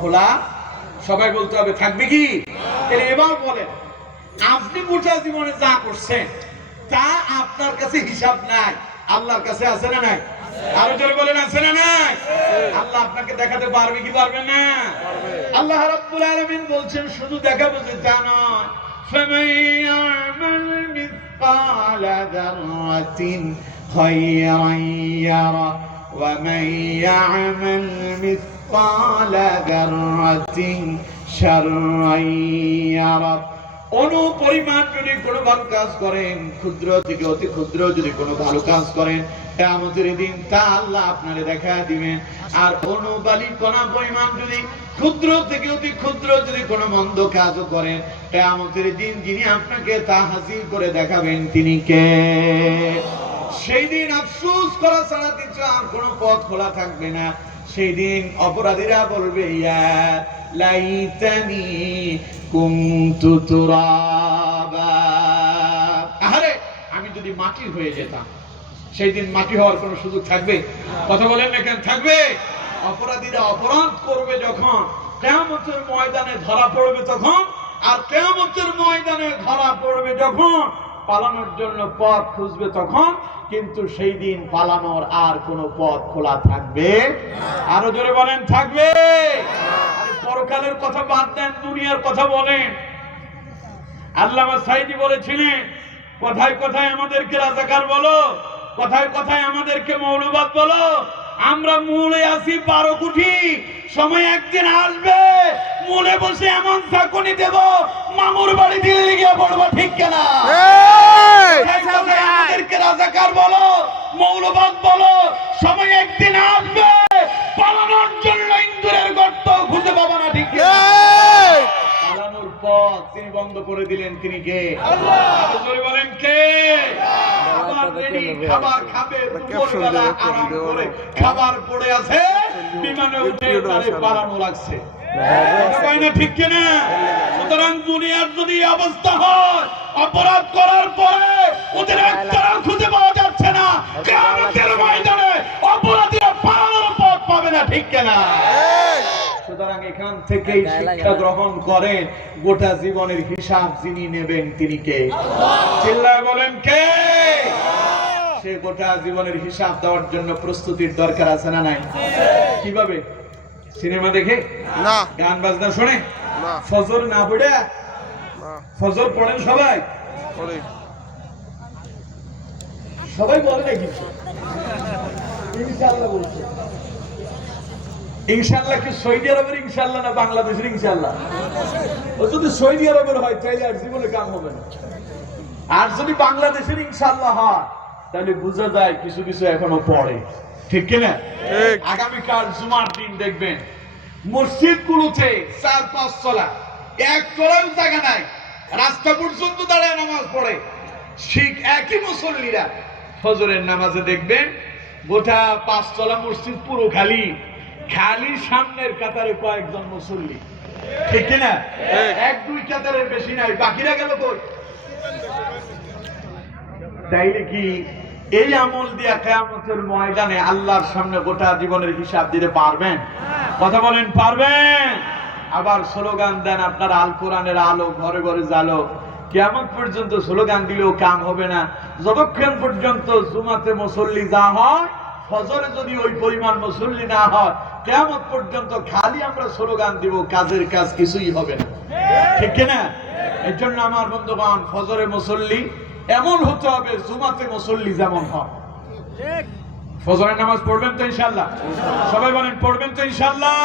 খোলা সবাই বলতে হবে, থাকবে কি? এবার বলেন, আপনি গোটা জীবনে যা করছেন তা আপনার কাছে হিসাব নাই, আল্লাহর কাছে আছে না নাই? আরো জোরে বলেন, আছে না নাই? আল্লাহ আপনাকে দেখাতে পারবে কি পারবে না? আল্লাহ রাব্বুল আলামিন বলছেন, শুধু দেখাবো যে তা নয়, ফামান ইয়ামাল মিসকালা যাররাতিন খায়রান ইয়ারা ওয়া মান ইয়ামাল মিসকালা যাররাতিন শাররান ইয়ারা। অনুপরিমাণ যদি কোনো ভালো কাজ করেন, ক্ষুদ্র থেকে অতি ক্ষুদ্র যদি কোনো ভালো কাজ করেন, কিয়ামতের দিন তা আল্লাহ আপনাকে দেখা দিবেন। আর অনুবালিকণা পরিমাণ যদি ক্ষুদ্র থেকে অতি ক্ষুদ্র যদি কোনো মন্দ কাজও করেন, কিয়ামতের দিন যিনি আপনাকে তা হাসিল করে দেখাবেন তিনি কে? সেই দিন আফসোস করা ছাড়া কিছু আর কোনো পথ খোলা থাকবে না। সেই দিন অপরাধীরা বলবে, ইয়া লাইতানি কুনতু তুরাবা, আরে আমি যদি মাটি হয়ে যেতাম। সেই দিন মাটি হওয়ার কোনো সুযোগ থাকবে? কথা বলেন না কেন, থাকবে? অপরাধীরা অপরাধ করবে যখন, কিয়ামতের ময়দানে ধরা পড়বে তখন। আর কিয়ামতের ময়দানে ধরা পড়বে যখন, পালানোর জন্য পথ খুঁজবে তখন। কিন্তু সেই দিন পালানোর আর কোনো পথ খোলা থাকবে? আরো জোরে বলেন, থাকবে? আরে পরকালের কথা বাদ দেন, দুনিয়ার কথা বলেন। আল্লামা সাঈদী বলেছিলেন, কথায় কথায় আমাদেরকে রাজাকার বলো, কথায় কথায় আমাদেরকে মৌলবাদ বলো, আমরা মূলে আছি 12 কোটি। সময় একদিন আসবে, মূলে বসে এমন চাকুনি দেব, মামুর বাড়ি দিল্লি গিয়ে পড়বো, ঠিক কিনা? আমাদেরকে রাজাকার বলো, মৌলবাদ বলো, সময় একদিন আসবে, পালানোর জন্য ইন্দুরের গর্ত খুঁজে পাবো না, ঠিক কিনা? পালানোর পথ তিনি বন্ধ করে দিলেন, তিনি কে? বলেন কে? খাবার খাবে, দুপুরবেলা আরাম করে খাবার পড়ে আছে, বিমানে উঠে তারে পালানো লাগছে, ঠিক কিনা? সুতরাং দুনিয়ার যদি অবস্থা হয়, অপরাধ করার পরে ওদের একটাও খুঁজে পাওয়া যাচ্ছে না, কিয়ামতের ময়দানে অপরাধীরা পালানোর পথ পাবে না, ঠিক কিনা? সুতরাং এখান থেকেই শিক্ষা গ্রহণ করেন, গোটা জীবনের হিসাব যিনি নেবেন তিনি কে? চিল্লায় বলেন, কে? সে গোটা জীবনের হিসাব দেওয়ার জন্য প্রস্তুতির দরকার আছে না নাই? কিভাবে? সিনেমা দেখে না, গান বাজনা শুনে না, ফজর না পড়ে? ফজর পড়েন সবাই? সবাই বলে না, কিন্তু ইনশাআল্লাহ বলছে। ইনশাআল্লাহ কি সৌদি আরবের ইনশাআল্লাহ না বাংলাদেশের ইনশাআল্লাহ? ও যদি সৌদি আরবের হয় তাহলে আর জীবনে কাম হবে না। আর যদি বাংলাদেশের ইনশাআল্লাহ হয় তাহলে বোঝা যায় কিছু কিছু এখনো পড়ে, ঠিক কিনা? আগামীকাল জুমার দিন দেখবেন মসজিদ গুলোতে 4-5 তলা, এক তলাও জায়গা নাই, রাস্তা পর্যন্ত দাঁড়ায় নামাজ পড়ে। ঠিক একই মুসল্লিরা ফজরের নামাজে দেখবেন গোটা 5 তলা মসজিদ পুরো খালি, খালি সামনের কাতারে কয়েকজন মুসল্লি, ঠিক কিনা? 1-2 কাতারের বেশি নাই, বাকিরা গেল কই? তাইলে কি এই আমল দিয়া কিয়ামতের ময়দানে আল্লাহর সামনে গোটা জীবনের হিসাব দিতে পারবেন? কথা বলেন, পারবেন? আবার স্লোগান দেন আপনার আল কোরআনের আলো ঘরে ঘরে জ্বালো, কিয়ামত পর্যন্ত স্লোগান দিলেও কাম হবে না। যতক্ষণ পর্যন্ত জুমাতে মুসল্লি যা হয়, ফজরে যদি ওই পরিমাণ মুসল্লি না হয়, কিয়ামত পর্যন্ত খালি আমরা স্লোগান দিব, কাজের কাজ কিছুই হবে না, ঠিক কিনা? এর জন্য আমার বন্ধুগণ, ফজরে মুসল্লি এমন হতে হবে জুমাতে মুসল্লি যেমন হয়। ফজরের নামাজ পড়বেন তো ইনশাআল্লাহ? সবাই বলেন, পড়বেন তো ইনশাআল্লাহ?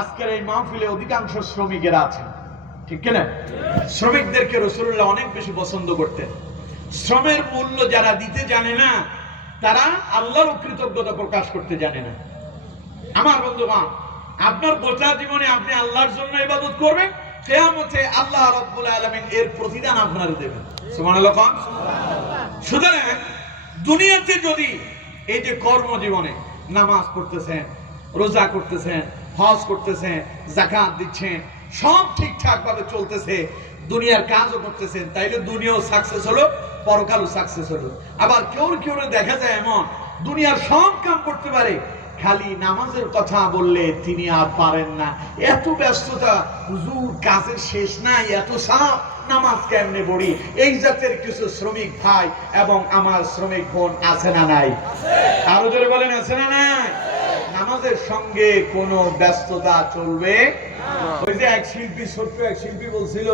আজকের এই মাহফিলে অধিকাংশ শ্রমিকেরা আছেন, ঠিক কিনা? শ্রমিকদেরকে রাসূলুল্লাহ অনেক বেশি পছন্দ করতেন। শ্রমের মূল্য যারা দিতে জানে না, তারা আল্লাহর কৃতজ্ঞতা প্রকাশ করতে জানে না। আমার বন্ধুগণ, আপনার গোটা জীবনে আপনি আল্লাহর জন্য ইবাদত করবেন, কিয়ামতে আল্লাহ রাব্বুল আলামিন এর প্রতিদান আপনার দেবেন। সুবহানাল্লাহ। সুতরাং দুনিয়াতে যদি এই যে কর্মজীবনে নামাজ পড়তেছেন, রোজা করতেছেন, হজ করতেছেন, যাকাত দিচ্ছেন, সব ঠিকঠাক ভাবে চলতেছে, দুনিয়ার কাজও করতেছেন, তাইলে দুনিয়াও সাকসেস হলো, পরকালও সাকসেস হলো। আবার কেউ কেউ দেখা যায় এমন দুনিয়ার সব কাম করতে পারে, খালি নামাজের কথা বললে তিনি আর পারেন না, এত ব্যস্ততা, হুজুর কাজের শেষ নাই, এত চাপ, নামাজ কেমনে পড়ি। এই জাতের কিছু শ্রমিক ভাই এবং আমার শ্রমিক বোন আছে না নাই? আরো জোরে বলেন, আছে না নাই? নামাজের সঙ্গে কোনো ব্যস্ততা চলবে। ওই যে এক শিল্পী, ছোট্ট এক শিল্পী বলছিল,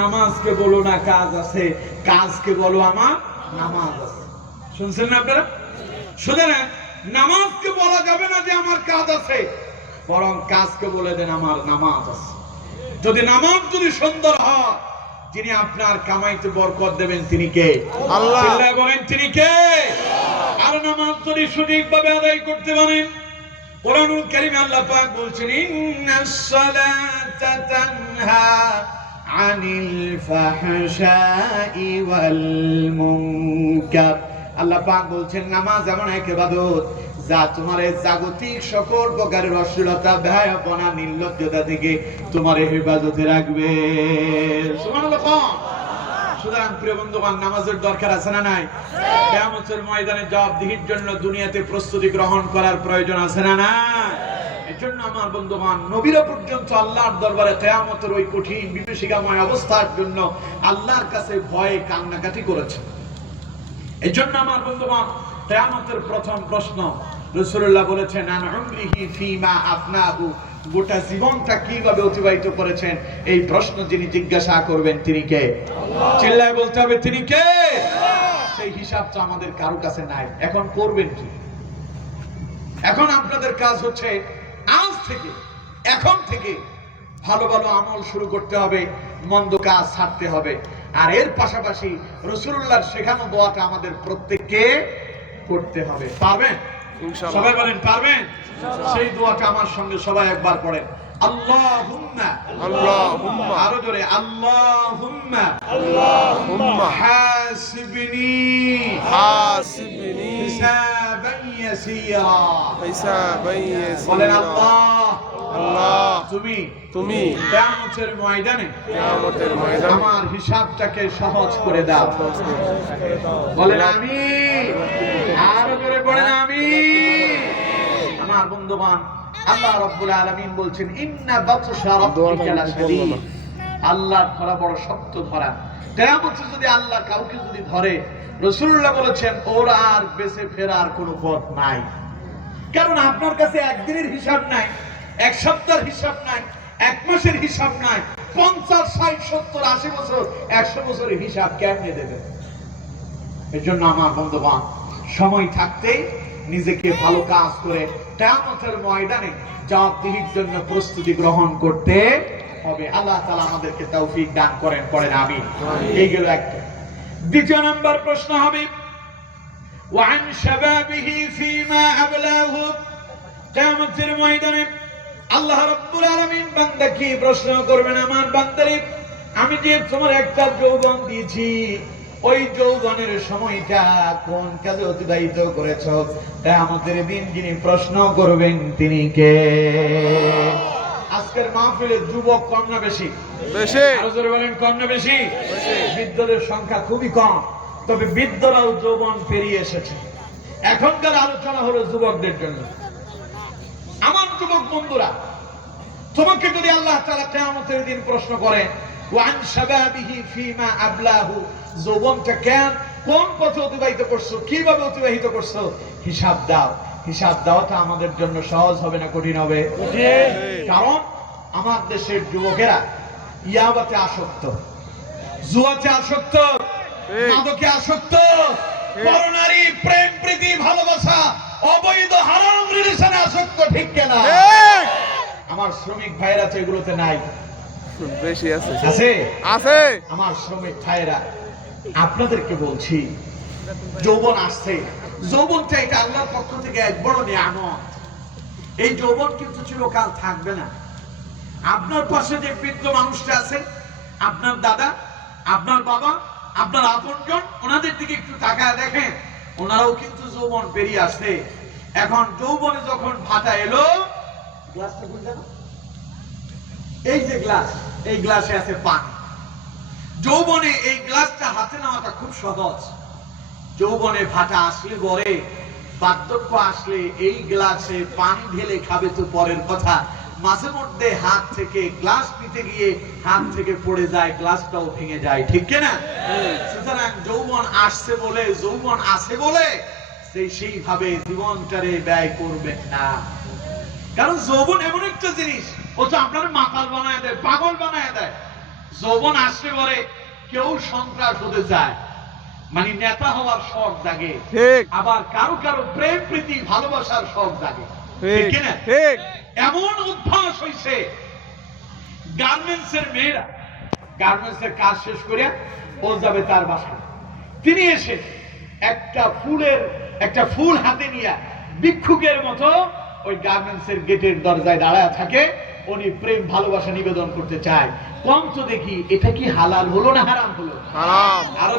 নামাজকে বলো না কাজ আছে, কাজকে বলো আমার নামাজ আছে। শুনছেন না আপনারা? সুতরাং নামাজকে বলা যাবে না যে আমার কাজ আছে, বরং কাজকে বলে দেন আমার নামাজ আছে। যদি নামাজ যদি সুন্দর হয়, যিনি আপনার কামাইতে বরকত দেবেন তিনি কে? আল্লাহ। বলেন তিনি কে? আর নামাজ যদি সঠিকভাবে আদায় করতে পারেন, কোরআনুল কারীমে আল্লাহ পাক বলছেন, ইন্নাস সালাতা তানহা আনিল ফাহশাই ওয়াল মুনকার। আল্লাহ পাক বলছেন, নামাজ এমন এক ইবাদত যা তোমার জাগতিক সকল প্রকারের অশ্লীলতা, বেহায়াপনা, নির্লজ্জতা থেকে তোমার হেফাজতে রাখবে। সুবহানাল্লাহ। সুতরাং প্রিয় বন্ধুগণ, নামাজের দরকার আছে না নাই? কিয়ামতের ময়দানে জবাবদিহির জন্য দুনিয়াতে প্রস্তুতি গ্রহণ করার প্রয়োজন আছে না নাই? এজন্য আমার বন্ধুগণ, নবীরা পর্যন্ত আল্লাহর দরবারে কিয়ামতের ওই কঠিন বিভীষিকাময় অবস্থার জন্য আল্লাহর কাছে ভয়ে কান্নাকাটি করেছে। এজন্য আমার বন্ধুগণ, কিয়ামতের প্রথম প্রশ্ন রাসূলুল্লাহ বলেছেন, আন উমরিহি ফীমা আফনাহু, গোটা জীবনটা কিভাবে অতিবাহিত করেছেন, এই প্রশ্ন যিনি জিজ্ঞাসা করবেন তিনি কে? আল্লাহ। চিল্লায় বলতে হবে তিনি কে? সেই হিসাবটা আমাদের কারো কাছে নাই। এখন করবেন কি? এখন আপনাদের কাজ হচ্ছে আজ থেকে, এখন থেকে ভালো ভালো আমল শুরু করতে হবে, মন্দ কাজ ছাড়তে হবে। আর এর পাশাপাশি রাসূলুল্লাহর শেখানো দোয়াটা আমাদের প্রত্যেককে করতে হবে। পারবেন? ইনশাআল্লাহ। সবাই বলেন পারবেন? সেই দোয়াটা আমার সঙ্গে সবাই একবার পড়েন। আল্লাহুম্মা, আল্লাহুম্মা, আরো জোরে, আল্লাহুম্মা, আল্লাহুম্মা হাসিবনি, হাসিবনি হিসাবান ইয়াসীরা, হিসাবান ইয়াসীরা। বলেন আল্লাহ, আল্লাহ তুমি, তুমি কিয়ামতের ময়দানে, কিয়ামতের ময়দানে আমার হিসাবটাকে সহজ করে দাও। বলেন আমিন। আরো জোরে বলেন আমিন। আমার বন্ধুগণ, আল্লাহ রাব্বুল আলামিন বলছেন, ইন্না বাতশা রাব্বিকা লাশাদীদ। আল্লাহর ধরা বড় শক্ত ধরা। কিয়ামতে যদি আল্লাহ কাউকে যদি ধরে, রাসূলুল্লাহ বলেছেন ওর আর বেঁচে ফেরার কোনো পথ নাই। কারণ আপনার কাছে একদিনের হিসাব নাই, এক সপ্তাহের হিসাব নাই, এক মাসের হিসাব নাই, 50, 60, 70, 80 বছর, 100 বছরের হিসাব কেমনে দেবে? এজন্য আমার বন্ধুগণ, সময় থাকতে নিজেকে ভালো কাজ করে কিয়ামতের ময়দানে জবাবদিহির জন্য প্রস্তুতি গ্রহণ করতে হবে। আল্লাহ তাআলা আমাদেরকে তৌফিক দান করেন, পড়েন আমিন। এই গেল একটা। দ্বিতীয় নাম্বার প্রশ্ন হবে, ওয়ান শাবাবিহি ফীমা আবলাহু। কিয়ামতের ময়দানে আল্লাহ রাব্বুল আলামিন বান্দাকে প্রশ্ন করবেন, আমার বান্দারে, আমি যে তোমার একটা যৌবন দিয়েছি, ওই যৌবনের সময়টা কোন কাজে অতিবাহিত করেছো? কিয়ামতের দিন যিনি প্রশ্ন করবেন তিনি কে? আজকের মাহফিলে যুবক কম না বেশি? বেশি। আরো জোরে বলেন, কম না বেশি? বৃদ্ধদের সংখ্যা খুবই কম, তবে বৃদ্ধরাও যৌবন পেরিয়ে এসেছে। এখনকার আলোচনা হলো যুবকদের জন্য। আমার যুবক বন্ধুরা, তোমাকে যদি আল্লাহ তাআলা কিয়ামতের দিন প্রশ্ন করেন, ওয়ান শাবাবিহি ফীমা আবলাহু, যৌবনটা কেন, কোন পথে অতিবাহিত করছো, কিভাবে অতিবাহিত করছো, হিসাব দাও। হিসাব দেওয়াটা আমাদের জন্য সহজ হবে না কঠিন হবে? কারণ আমার দেশের যুবকেরা ইয়াবাতে আসক্ত, জুয়াতে আসক্ত, মাদকে আসক্ত, পরনারী, প্রেম প্রীতি, ভালোবাসা, অবৈধ হারাম রিলেশনে আসক্ত, ঠিক কিনা? আমার শ্রমিক ভাইরা তো এগুলোতে নাই, বেশি আছে। আছে? আছে। আমার শ্রমিক ভাইরা, আপনাদেরকে বলছি, যৌবন আসছে, যৌবনটা এটা আল্লাহর পক্ষ থেকে এক বড় নিয়ামত। এই যৌবন কিন্তু চিরকাল থাকবে না। আপনার পাশে যে বৃদ্ধ মানুষটা আছে, আপনার দাদা, আপনার বাবা, আপনার আপনজন, ওনাদের দিকে একটু তাকায় দেখেন, ওনারাও কিন্তু যৌবন পেরিয়ে আসছে। এখন যৌবনে যখন ভাটা এলো, গ্লাসটা খুলতে না, এই যে গ্লাস, এই গ্লাসে আছে পানি। যৌবনে এই গ্লাসটা হাতে নেওয়াটা খুব সহজ। যৌবনে ভাটা আসলে পরে বার্ধক্য আসলে এই গ্লাসে পানি ঢেলে খাবে তো পরের কথা, মাঝে মধ্যে হাত থেকে গ্লাস নিতে গিয়ে হাত থেকে পড়ে যায়, গ্লাসটাও ভেঙে যায়, ঠিক কিনা? সুতরাং যৌবন আসছে বলে, যৌবন আছে বলে সেইভাবে জীবনটারে ব্যয় করবেন না। কারণ যৌবন এমন একটা জিনিস, ও তো আপনার মাতাল বানায় দেয়, পাগল বানায় দেয়। যৌবন আসলে পরে কেউ সন্ত্রাস হতে চায়, মানে নেতা হওয়ার শখ জাগে, আবার কারো কারো প্রেম প্রীতি ভালোবাসার শখ জাগে, ঠিক কিনা? এমন অভ্যাস হয়েছে গার্মেন্টস এর মেয়েরা গার্মেন্টস এর কাজ শেষ করে ও যাবে তার বাসায়, তিনি এসে একটা ফুল হাতে নিয়ে ভিক্ষুকের মতো ওই গার্মেন্টস এর গেটের দরজায় দাঁড়ায় থাকে, উনি প্রেম ভালোবাসা নিবেদন করতে চায়। কম তো দেখি এটা কি হালাল হলো না হারাম হলো? হারাম। আরো